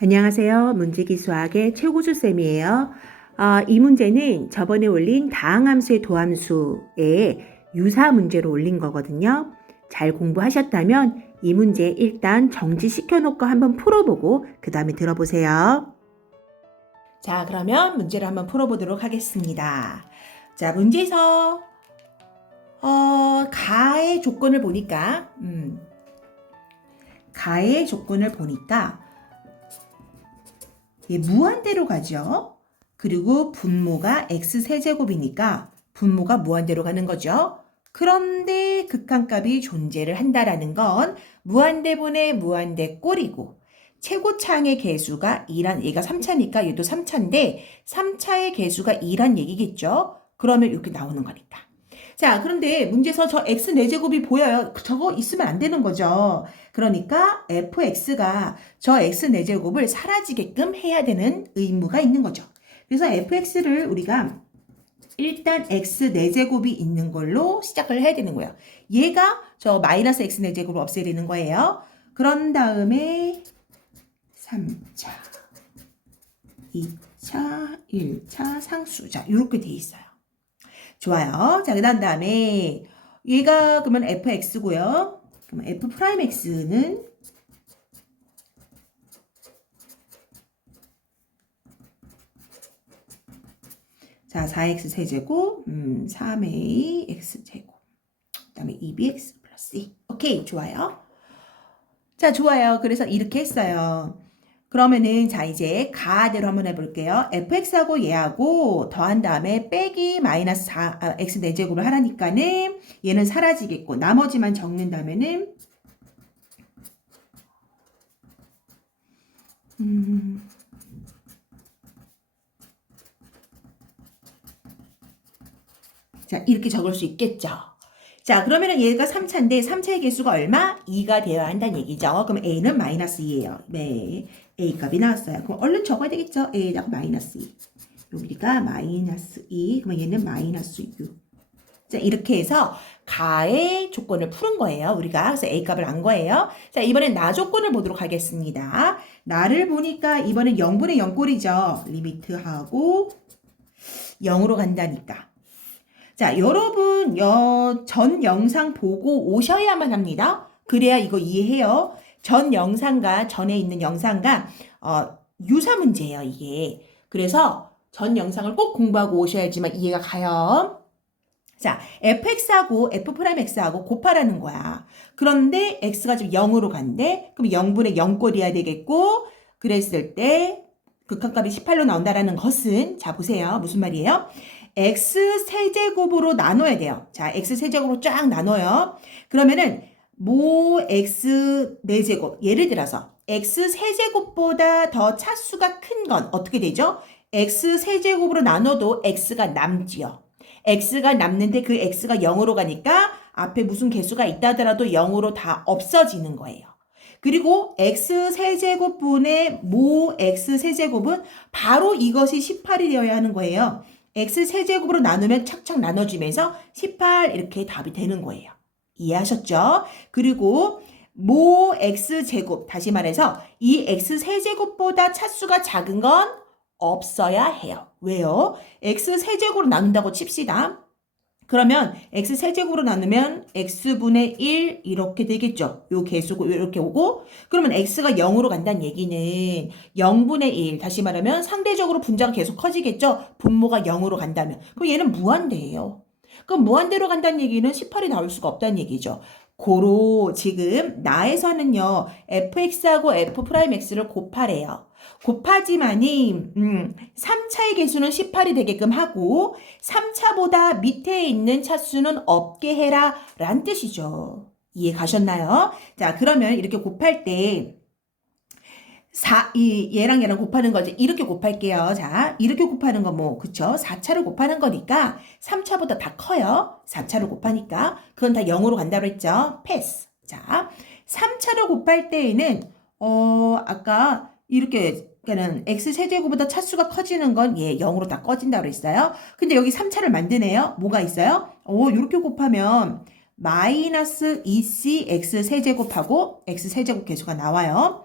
안녕하세요. 문지기 수학의 최고수 쌤이에요. 이 문제는 저번에 올린 다항함수의 도함수의 유사 문제로 올린 거거든요. 잘 공부하셨다면 이 문제 일단 정지시켜 놓고 한번 풀어보고 그 다음에 들어보세요. 자, 그러면 문제를 한번 풀어보도록 하겠습니다. 자, 문제에서 가의 조건을 보니까 무한대로 가죠. 그리고 분모가 x세제곱이니까 분모가 무한대로 가는 거죠. 그런데 극한값이 존재를 한다라는 건 무한대분의 무한대 꼴이고 최고차항의 개수가 2란, 얘가 3차니까 얘도 3차인데 3차의 개수가 2란 얘기겠죠. 그러면 이렇게 나오는 거니까. 자, 그런데 문제에서 저 x 4제곱이 보여요. 저거 있으면 안 되는 거죠. 그러니까 fx가 저 x 4제곱을 사라지게끔 해야 되는 의무가 있는 거죠. 그래서 fx를 우리가 일단 x 4제곱이 있는 걸로 시작을 해야 되는 거예요. 얘가 저 마이너스 x 4제곱을 없애야 되는 거예요. 그런 다음에 3차, 2차, 1차 상수. 자, 이렇게 돼 있어요. 좋아요. 자, 그 다음에 얘가 그러면 fx고요. 그럼 f 프라임 x는 자, 4x 세제곱, 3a x제곱. 그 다음에 2bx 플러스 2. 오케이, 좋아요. 자, 좋아요. 그래서 이렇게 했어요. 그러면은 자 이제 가대로 한번 해볼게요. fx하고 얘하고 더한 다음에 빼기 마이너스 4, x 4제곱을 하라니까는 얘는 사라지겠고 나머지만 적는다면은 자 이렇게 적을 수 있겠죠. 자 그러면은 얘가 3차인데 3차의 개수가 얼마? 2가 되어야 한다는 얘기죠. 그럼 a는 마이너스 2예요. 네, a 값이 나왔어요. 그럼 얼른 적어야 되겠죠. a에다가 마이너스 2. 여기가 마이너스 2. 그러면 얘는 마이너스 6. 자 이렇게 해서 가의 조건을 푸는 거예요. 우리가 그래서 a 값을 안 거예요. 자 이번엔 나 조건을 보도록 하겠습니다. 나를 보니까 이번엔 0분의 0꼴이죠. 리미트하고 0으로 간다니까. 자, 여러분, 전 영상 보고 오셔야만 합니다. 그래야 이거 이해해요. 전 영상과 전에 있는 영상과 유사 문제예요, 이게. 그래서 전 영상을 꼭 공부하고 오셔야지만 이해가 가요. 자, fx하고 f'x하고 곱하라는 거야. 그런데 x가 지금 0으로 간대. 그럼 0분의 0꼴이어야 되겠고, 그랬을 때 극한값이 18로 나온다라는 것은 자, 보세요. 무슨 말이에요? x 세제곱으로 나눠야 돼요. 자, x 세제곱으로 쫙 나눠요. 그러면은 모 x 4제곱 예를 들어서 x 세제곱보다 더 차수가 큰 건 어떻게 되죠? x 세제곱으로 나눠도 x가 남지요. x가 남는데 그 x가 0으로 가니까 앞에 무슨 개수가 있다 하더라도 0으로 다 없어지는 거예요. 그리고 x 세제곱분의 모 x 세제곱은 바로 이것이 18이 되어야 하는 거예요. x 세제곱으로 나누면 착착 나눠지면서 18 이렇게 답이 되는 거예요. 이해하셨죠? 그리고 모 x제곱 다시 말해서 이 x 세제곱보다 차수가 작은 건 없어야 해요. 왜요? x 세제곱으로 나눈다고 칩시다. 그러면 x 세제곱으로 나누면 x분의 1 이렇게 되겠죠. 요 개수고 이렇게 오고 그러면 x가 0으로 간다는 얘기는 0분의 1 다시 말하면 상대적으로 분자가 계속 커지겠죠. 분모가 0으로 간다면 그럼 얘는 무한대예요. 그럼 무한대로 간다는 얘기는 18이 나올 수가 없다는 얘기죠. 고로 지금 나에서는요 fx하고 f'x를 곱하래요. 곱하지만이 3차의 개수는 18이 되게끔 하고 3차보다 밑에 있는 차수는 없게 해라 라는 뜻이죠. 이해 가셨나요? 자 그러면 이렇게 곱할 때 얘랑 얘랑 곱하는 거지. 이렇게 곱할게요. 자, 이렇게 곱하는 거 뭐, 그쵸? 4차를 곱하는 거니까 3차보다 다 커요. 4차를 곱하니까. 그건 다 0으로 간다고 했죠? 패스. 자, 3차를 곱할 때에는, 아까 이렇게, 그러니까는 x세제곱보다 차수가 커지는 건 예, 0으로 다 꺼진다고 그랬어요. 근데 여기 3차를 만드네요. 뭐가 있어요? 이렇게 곱하면 마이너스 2c x세제곱하고 x세제곱 개수가 나와요.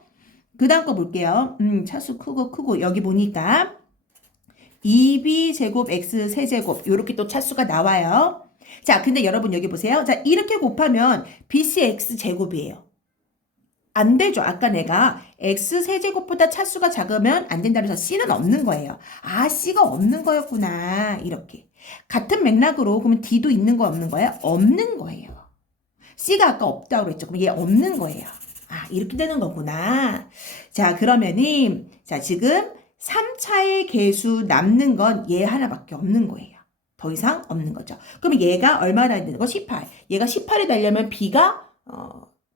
그 다음 거 볼게요. 차수 크고 여기 보니까 2b 제곱 x 세제곱 요렇게 또 차수가 나와요. 자, 근데 여러분 여기 보세요. 자, 이렇게 곱하면 bc x 제곱이에요. 안 되죠. 아까 내가 x 세제곱보다 차수가 작으면 안 된다 그래서 c는 없는 거예요. 아, c가 없는 거였구나. 이렇게. 같은 맥락으로 그러면 d도 있는 거 없는 거예요? 없는 거예요. c가 아까 없다고 그랬죠. 그럼 얘 없는 거예요. 아, 이렇게 되는 거구나. 자, 그러면은 자, 지금 3차의 개수 남는 건 얘 하나밖에 없는 거예요. 더 이상 없는 거죠. 그럼 얘가 얼마나 되는 거? 18. 얘가 18이 되려면 b가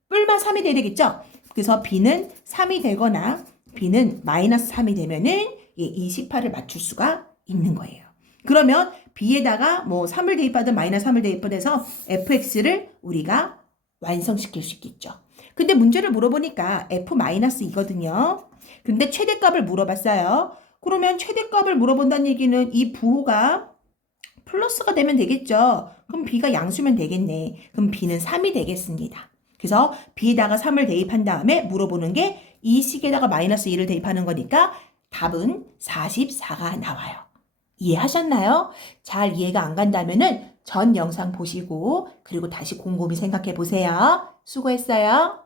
뿔만 3이 돼야 되겠죠? 그래서 b는 3이 되거나 b는 마이너스 3이 되면은 이 18을 맞출 수가 있는 거예요. 그러면 b에다가 뭐 3을 대입하든 마이너스 3을 대입하든 해서 fx를 우리가 완성시킬 수 있겠죠. 근데 문제를 물어보니까 f-2거든요. 근데 최대값을 물어봤어요. 그러면 최대값을 물어본다는 얘기는 이 부호가 플러스가 되면 되겠죠. 그럼 b가 양수면 되겠네. 그럼 b는 3이 되겠습니다. 그래서 b에다가 3을 대입한 다음에 물어보는 게 이 식에다가 마이너스 1을 대입하는 거니까 답은 44가 나와요. 이해하셨나요? 잘 이해가 안 간다면은 전 영상 보시고 그리고 다시 곰곰이 생각해 보세요. 수고했어요.